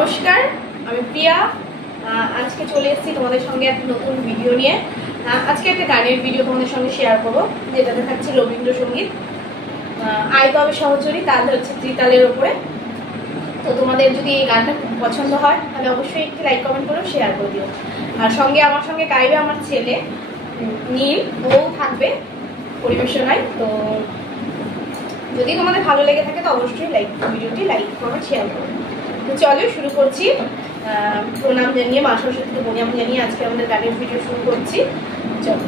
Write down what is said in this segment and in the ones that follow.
নমস্কার, আমি প্রিয়া। আজকে চলে এসেছি তোমাদের সঙ্গে একটা নতুন ভিডিও নিয়ে। আজকে একটা গানের ভিডিও তোমাদের সঙ্গে শেয়ার করবো, যেটাতে থাকছে রবীন্দ্রসঙ্গীত। আয় তবে সহচরী, তাল হচ্ছে ত্রিতালের ওপরে। তো তোমাদের যদি এই গানটা খুব পছন্দ হয় তাহলে অবশ্যই একটি লাইক কমেন্ট করে শেয়ার করে দিও। আর সঙ্গে আমার সঙ্গে গাইবে আমার ছেলে নীল, ও থাকবে পরিবেশনায়। তো যদি তোমাদের ভালো লেগে থাকে তো অবশ্যই ভিডিওটি লাইক কমেন্ট শেয়ার করো। তো চলো শুরু করছি। প্রণাম জানিয়ে, মা সরস্বতীকে প্রণাম জানিয়ে আজকে আমাদের গানের ভিডিও শুরু করছি। চলো।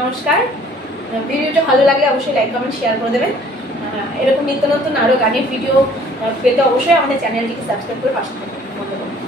নমস্কার, ভিডিওটা ভালো লাগলে অবশ্যই লাইক কমেন্ট শেয়ার করে দেবেন। এরকম নিত্য নতুন আরো গানের ভিডিও পেতে অবশ্যই আমাদের চ্যানেলটিকে সাবস্ক্রাইব করে পাশে থাকবেন। ধন্যবাদ।